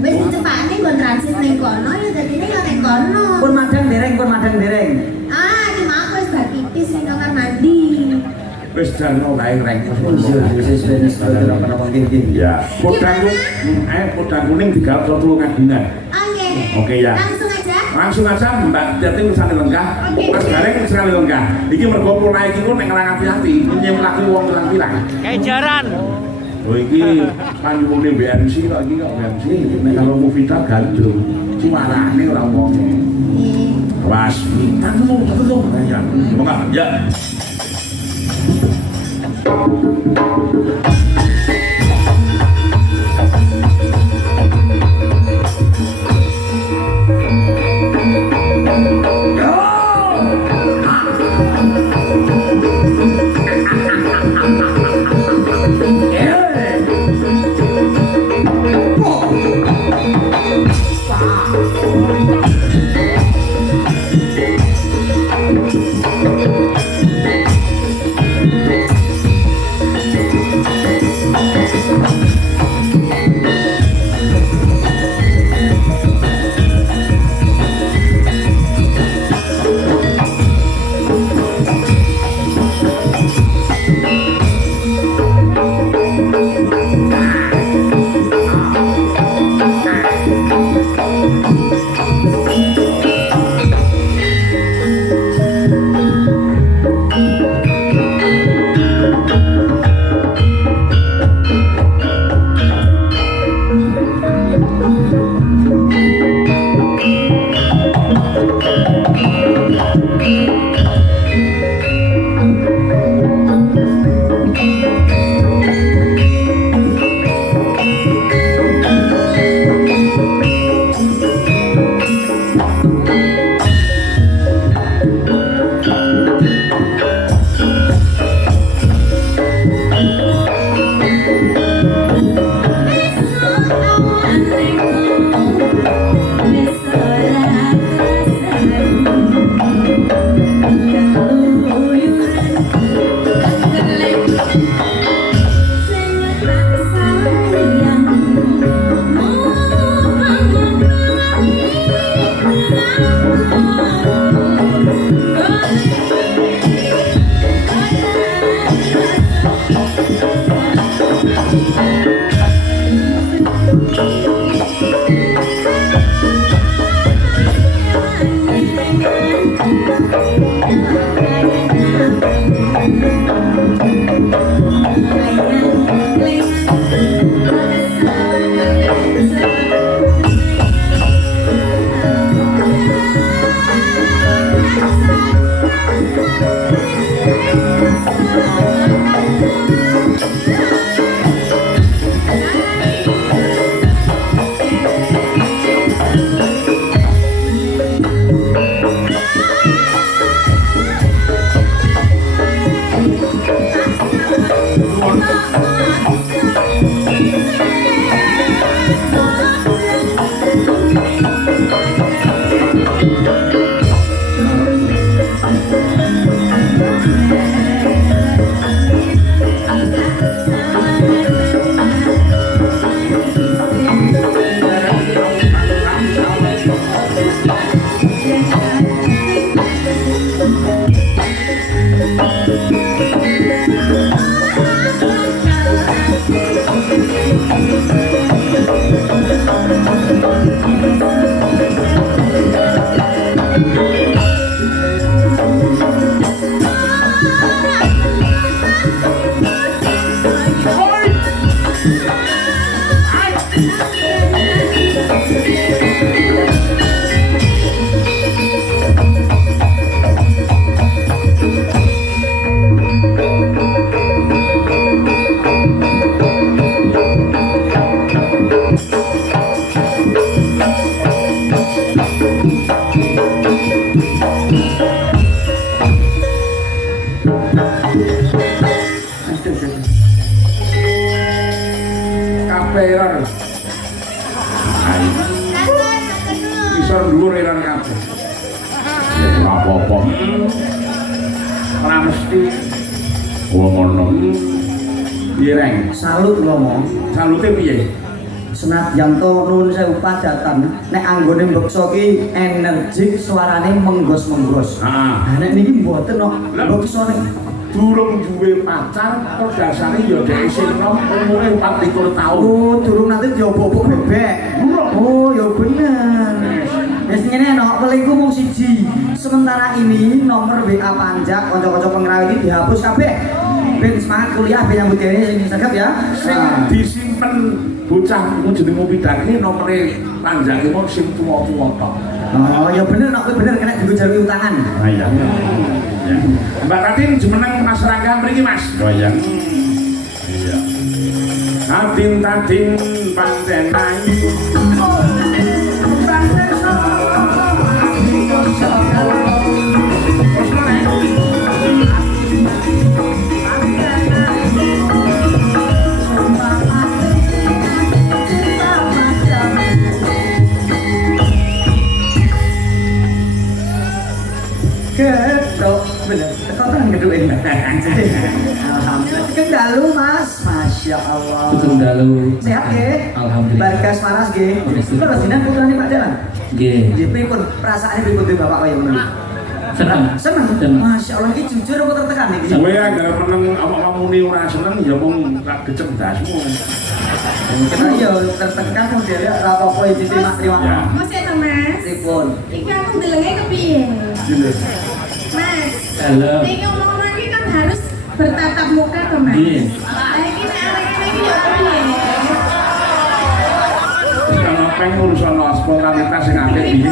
Wis dicepakne nggon transit ning kono, ya dadine ya ning kono. Pun madang dereng. Iki mau aku wis bar pipis ning kamar mandi. Wis jarno wae reng. Apa Ya, podang kuning digarap saka Tulungagungan. Oke. Oke ya. Langsung aja. Langsung aja Mbak Jatin sane lengkah. Mas Gareng sekali lengkah. Iki mergo pola iki ku nek ngelang ati-ati, nyem laku wong pirang-pirang. Kejaran. Oh iki panyuwune BMC kok iki kok BMC nek karo Mufidah gandrung. Suarane ora wonge. Was, tamu betul. Ya, semoga ya. Kabeh error. Isor dhuwur error kabeh. Ya ora apa-apa. Ora mesti. Oh ngono. Piye Reng? Salut lho mo. Salute piye? Senadyan to nuwun sewu padatan nek anggone mbeksa ki energik suarane menggos-menggos. Heeh. Nah nek niki mboten kok mbeksa nek Durung duwe pacar, kok dasane ya dhek isih nom umure 24 taun. oh durung nanti diobok-obok bebek. Oh ya bener. Wis ngene no, pelingku mung siji. Sementara ini nomor WA panjak kanca-kanca pengrawi iki dihapus kabeh. Ben semangat kuliah ben nyambut gawe sing sagep ya. Sing disimpen bocah ku jeneng Pidak iki nomere panjake mung sing tuwa-tuwa tok. Oh ya bener no, kuwi bener kena digo utangan. Ah iya. Ya. Mbak Tatin jumeneng Mas Rangga mriki Mas. Oh iya. Iya. Tatin tatin pantenai. Gedok, bener. Kau kan gedok ini. Alhamdulillah. Kendalu Mas, masya Allah. Sugeng dalu. Sehat ge? Alhamdulillah. Barkas paras ge. Alhamdulillah. Kalau sinan putrane Pak Jalan. Nggih. Nggih pripun perasaane pripun tuh Bapak kaya ngono? Seneng. Seneng. Seneng. Masya Allah iki jujur apa tertekan iki? Kowe anggere meneng apa muni ora seneng ya mung ra kecerdasmu. Kita ya tertekan modelnya ora apa-apa iki terima. Ya. Mas ya Mas. Pripun? Iki aku delenge kepiye? Jelas. Mas. Halo. Nek ngomong-ngomong iki kan harus bertatap muka to Mas. Iya. Lah iki nek arek-arek iki ya kepiye? Kalau pengen urusan spontanitas yang ada di sini.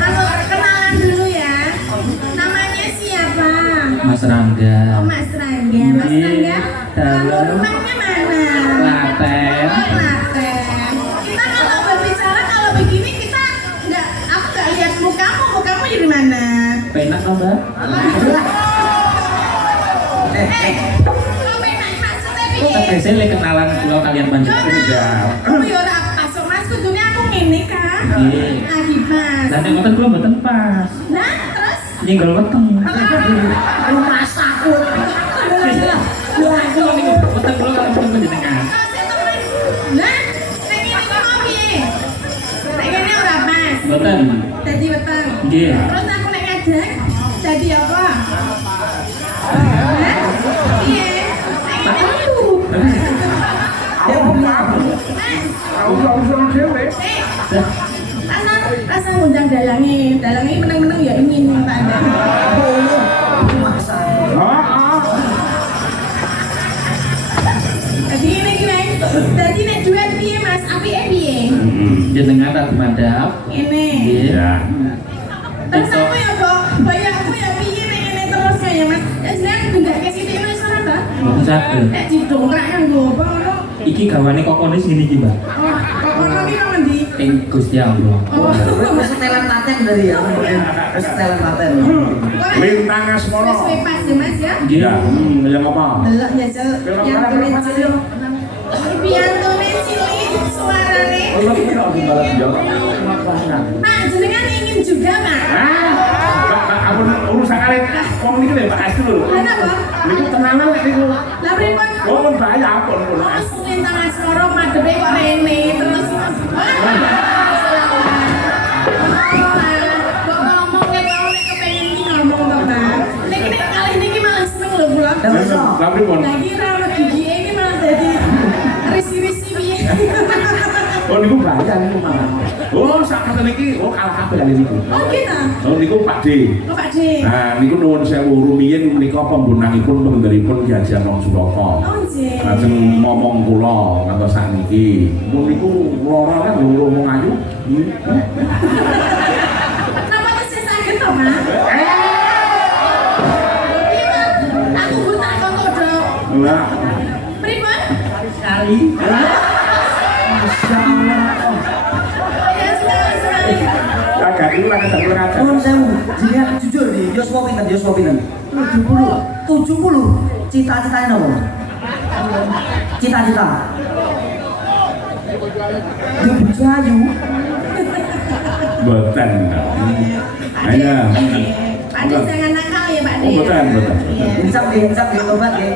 Halo, kenalan dulu ya. Namanya siapa? Mas Rangga. Oh, Mas Rangga. Mas Iya. Rangga. Kamu Halo. rumahnya mana? Klaten. Oh, Klaten. Kita kalau berbicara kalau begini kita aku nggak lihat mukamu. Mukamu dari mana? Penak to, Mbak? Kok penak maksudnya piye? Biasanya lek kenalan kula kalian panjenengan. Kamu ya ora pasok Mas, kudune aku ngene kan. Iya. Lagi Mas. Lah nek ngoten kula mboten pas. Nah, terus Nyenggol weteng. Mas takut. Wah, kula niku weteng kula kalian panjenengan. Nah, nek ngene iki mau piye? Nek ngene ora pas. Mboten. Dadi weteng. Nggih. Terus aku nek ngajak dadi apa? Hah? Piye? Nek ngene Ya urusan dhewe. rasa ngundang dalange meneng-meneng ya ingin Pak Anda. Masa. Jadi ini gimana? Jadi nek duet piye Mas? Apike piye? Jenengan tak madhap. Ini. Nggih. Ya. Terus aku ya kok, bayangku ya piye nek ngene terus ya Mas. Ya jenengan gendake sithik wis ora ta? Mboten saged. Nek didongkrak yang gopo ngono. Iki gawane kokonis ngene iki, Mbak. Oh, kok ngono ki nang ndi? Ing Gusti Allah. Oh, Wis setelan paten dari ya. Wis setelan paten. Lintang asmara. Wis bebas ya Mas ya. Nggih. Ya, yang apa? Delok nyesel yang tulis cilik. Piantone cilik suarane. Kalau kita harus balas jawab. Pak, jenengan ingin juga, Pak? Aku urusan kali wong niki lho Pak Astu lho. Lah napa? Niku tenanan lek niku. Lah pripun? Oh, bahaya apa pun. Wong lintang asmara madhepe kok rene terus. Kok ngomong nek mau nek kepengin iki ngomong to, Pak. Nek kalih niki malah seneng lho kula. Lah pripun? Lah iki ra ono gigi ini malah dadi risi-risi piye. Oh niku bahaya niku malah. Oh sakmene niki kalah kabeh kali niku. Oh gitu. Oh niku Pak D. Oh Pak D. Nah niku nuwun sewu rumiyin menika pembunangipun penggenderipun Ki Haji Among Suraka. Oh nggih. Lajeng momong kula ngantos sakniki. Mun niku lara kan ngomong ayu. Napa tesih saged to, Mas? Aku buta kok kodo. Lah, Pripun? Sekali. Masya Allah. Ya sekali. agak dulu lah kita belajar. Nuwun sewu, jenengan jujur nih, Yoswa pinten? 70. Cita-citanya nopo? Cita-cita. Yo bojo ayu. Boten. Ayo. Pak D jangan nakal ya Pak D. Oh, boten. Insap nggih tobat nggih.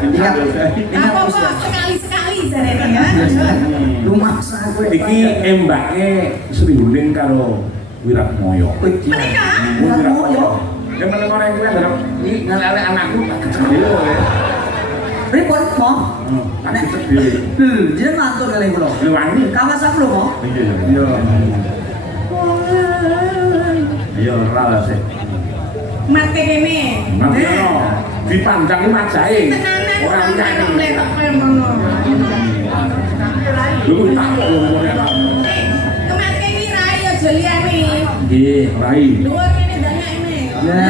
Ingat Apa kok sekali-sekali jarene ya? lumaksa kowe. Iki embake Sri Huling karo Wiratmoyo. Menika? Wiratmoyo. Ya meneng orang kuwi ngarep iki ngalale anakku tak gecek dhewe kowe. Pripun, Mo? Tak gecek dhewe. Jeneng matur kali kula. Wani. Kawas aku lho, Mo. Iya. Iya ora lah sih. Mate kene. Mati ono. Dipandang iki majae. Tenanan Ora ora nyane. mletok koyo ngono. Lho tak kok ngomongnya. Kemate iki rai aja liyane. Nggih, rai. Luar kene banyak ini. Ya.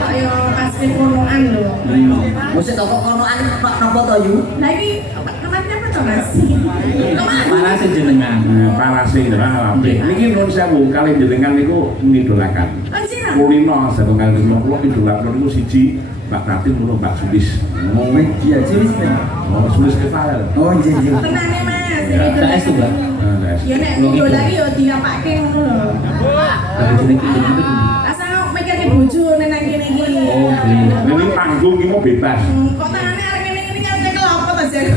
Ayo pasti konoan lho. Mesti toko konoan napa to yu? Lah iki namanya apa to Mas? Mana sih jenengan? Parasing ora apik. Niki nuwun sewu kalih jenengan niku ngidolakan. Oh sira. Kulino setunggal kula idolakan niku siji Mbak Pratin karo Mbak Sulis. Oh, iya, Sulis. Oh, Sulis Kefal. Oh, iya. Tenane Mas. Saya itu Mbak. Ya nek video lagi yo diapake ngono lho. Tapi jeneng itu. Asal mikirke bojo nang kene iki. Oh, iya. Ini panggung iki mau bebas. Kok tangane arek ngene iki kan cekel apa to jare.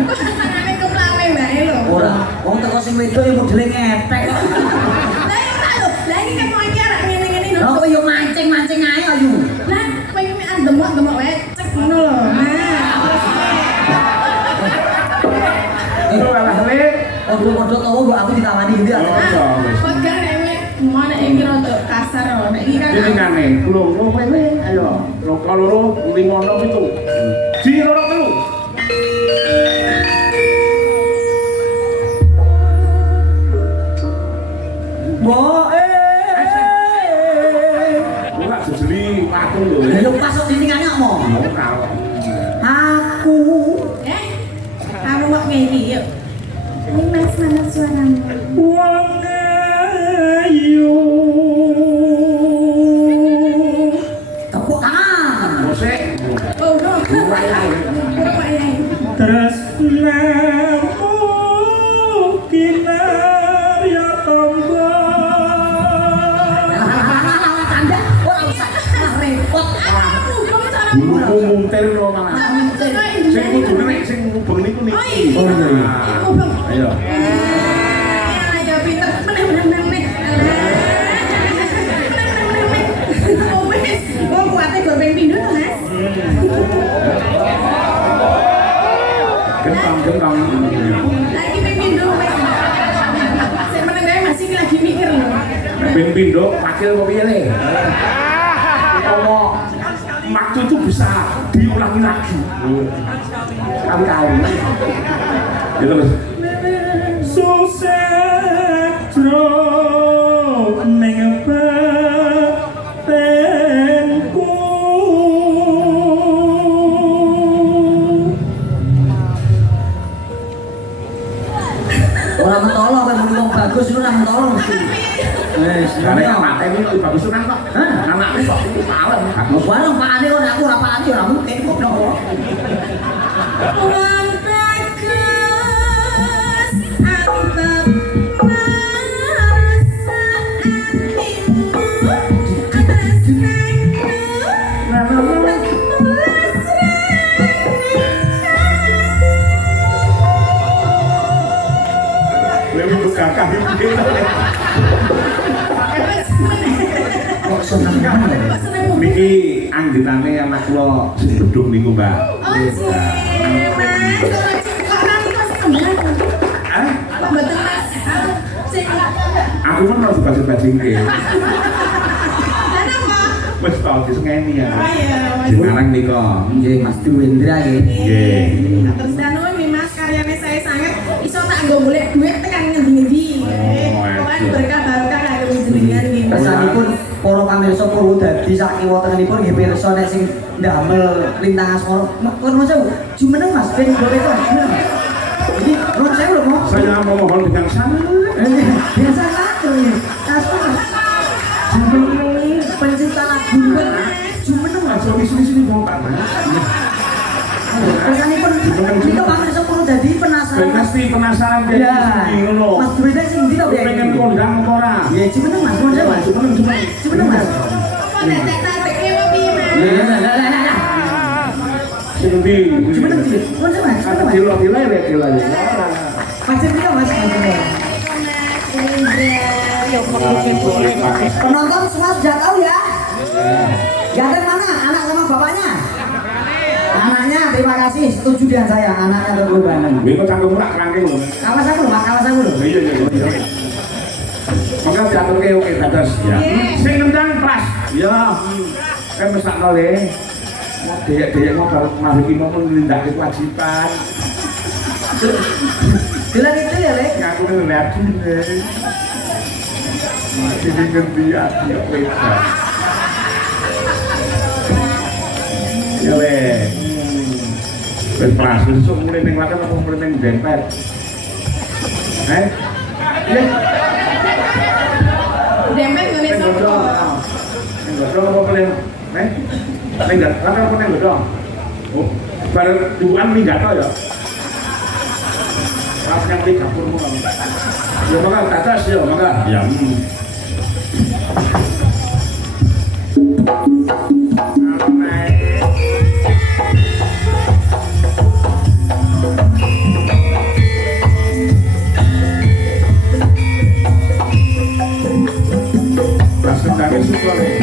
Kok tangane keplawe wae lho. Ora, wong teko sing wedok ya modele ngetek kok. Lah ya ora lho. Lah iki kan mau iki arek ngene-ngene lho. Lah kok yo mancing-mancing ae ayu. Lah kowe iki mek demok-demok wae cek ngono lho. Itu kalah le. Podo-podo tawa mbok aku ditawani gitu ya. Kok gak nek mana iki rada kasar lho. Nek iki kan Jenengane kula kowe ayo. Loko loro 5 6 itu. Ji loro telu. Mbok Ora jejeli patung lho. Lha pas kok dindingane kok mo. Ora. Aku kamu kok ngene yuk. Ini Mas mana suaramu? wong ayu. Tepuk tangan. Musik. Oh, no. Berapa ya? Tresnamu kinarya tombo. Tanda ora usah repot. Aku kamu cara Buluku muntir lho malah. Sing kudune nek sing mubeng niku niki. Oh iya. Iku bang. Ayo. Ayo pinter meneh. Oh wis, wong kuate goreng pindho to, Mas. Gentong. Lagi ping pindho wis. Sing meneng wae Mas iki lagi mikir lho. Nek ben pindho pakil kok piye le? Apa waktu itu bisa diulangi lagi. Kali-kali. Ya terus. Susetro ning batenku. Ora mentolo kowe muni wong bagus itu ora mentolo mesti. Wis, Karena mate ini lebih bagus kan kok. Anak kok malam. bareng pakane kok aku ora pakane ora mungkin kok. Wong bagus antep Lebih bekakah iki. Kok seneng banget. Niki anggitane anak kula sing gedung niku, Mbak. Oh, sih, Mas. Kok nanti kok sendiri. Eh? Kok mboten Mas? Sing Aku kan harus bajing-bajingke. Lan apa? Wis tau disengeni ya. Oh iya, Mas. Sekarang nika. Nggih Mas Duwendra nggih. Nggih. Terus danun nih Mas, karyane saya sangat iso tak nggo golek duit tekan ngendi-endi. Pokoknya berkah barokah kanggo jenengan nggih. Kesanipun para pamirsa Purwodadi saking wontenipun nggih pirsa nek sing ndamel lintang asmara. Kon Mas jumeneng Mas ben golek kok jumeneng. Iki nuwun sewu lho Mas. Saya memohon dengan sangat. Biasa laku nih. Asmara. Jumeneng pencipta lagu jumeneng Mas. Aja wis-wis wong Pak. Kesanipun nika pamirsa Purwodadi Ben penasaran. mesti penasaran Ya. iki ngono. Mas Duwendra sing ndi to Pengen kondang apa ora? Ya jumeneng Mas, nuwun sewu Mas. Jumeneng Mas. Apa nek tatek-tatekne apa piye Mas? Lah. Sing ndi? Jumeneng sih. Nuwun sewu Mas. Jumeneng Mas. Dilo-dilo ya dilo. Macam dia Mas. Penonton semua sudah tahu ya? Ganteng mana? Anak sama bapaknya? Anaknya, terima kasih. Setuju dengan saya. Anaknya berkorban. Kowe kok cangkem ora kerangke lho. Kawas aku loh, Pak. Kawas aku loh. Iya. Maka diaturke oke dados ya. Sing ngendang pras. Ya. Kan mesakno le. Dek-dek mau karo mari mau nindakake kewajiban. Bilang itu ya, Lek. Ngaku lihat ini. Ini ngerti ya, ya beda. Ya le. Ben pras besok mulai ning lakan apa mulai ning dempet. Iya. Dempet ngene Ning sapa? godhong. Ning godhong apa paling? Ning lakan apa ning godhong? Oh, bareng duan minggat to ya. Pas yang di dapurmu kamu. Ya maka ke atas ya maka. Ya. Pas kendangnya suka nih.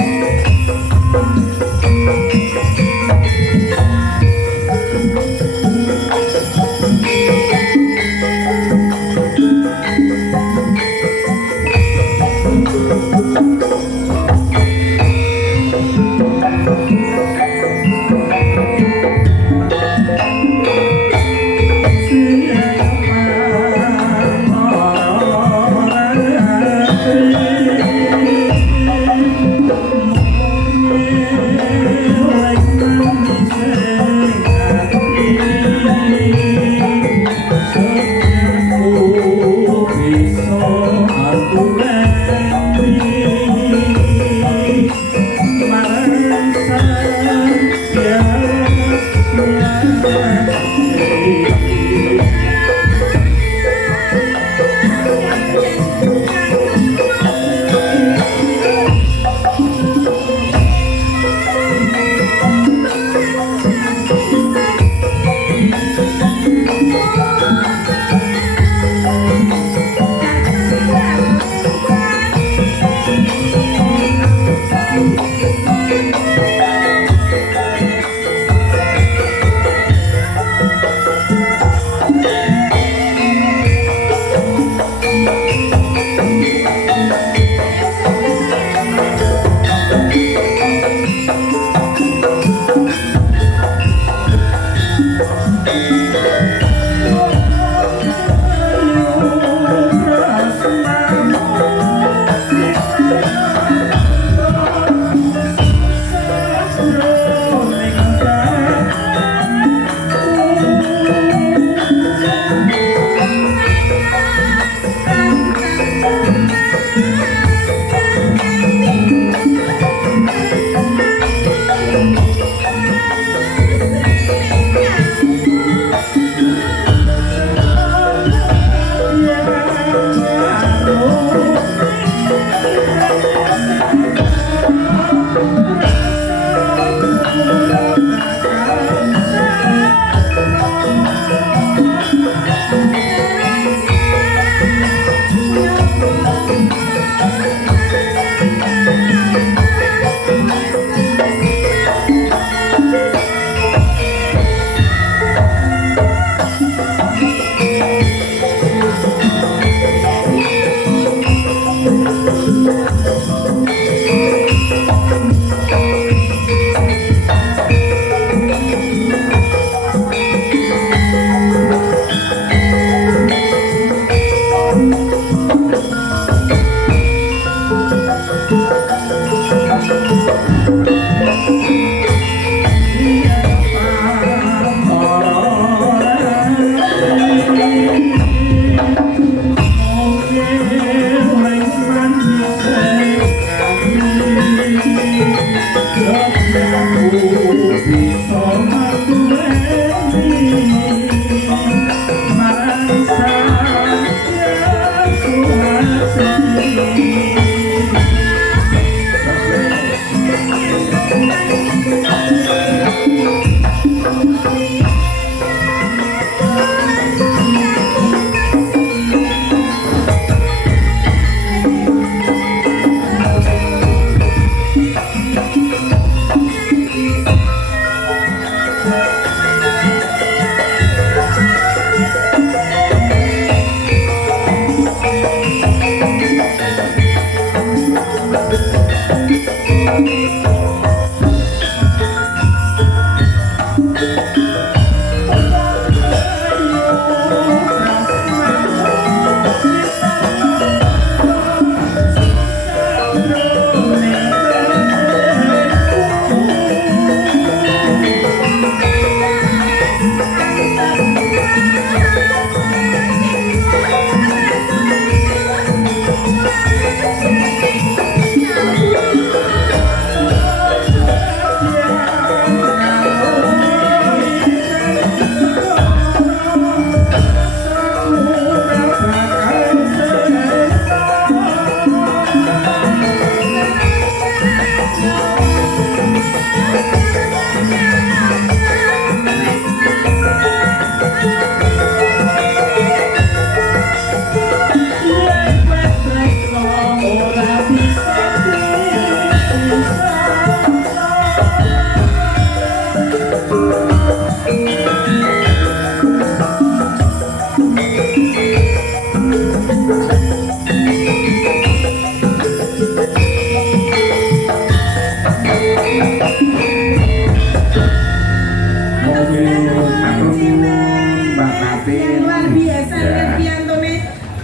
yang luar biasa Ya. lihat piantone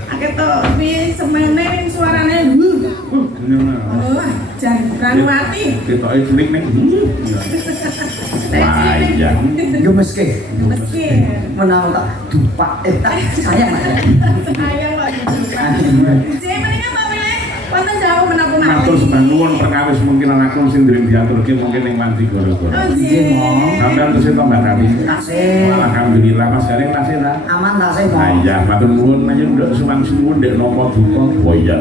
akeh to piye semene ning suarane oh jan Ranwati Ketoke cilik ning. Wayang. gemeske meski menawa tak dupak tak sayang aja sayang kok jadi mendingan Pak Wile wonten jauh menapa Matur sembah nuwun perkawis mungkin anakku sing ndrim diaturke mungkin ning Mandi Goro-goro. oh Nggih, Mong. Sampeyan terus to Mbak Kami. tasih Alhamdulillah Mas Garing tasih ta. aman tasih Nah Mong. iya, matur nuwun ayo nduk suwang suwun ndek napa duka. Oh iya.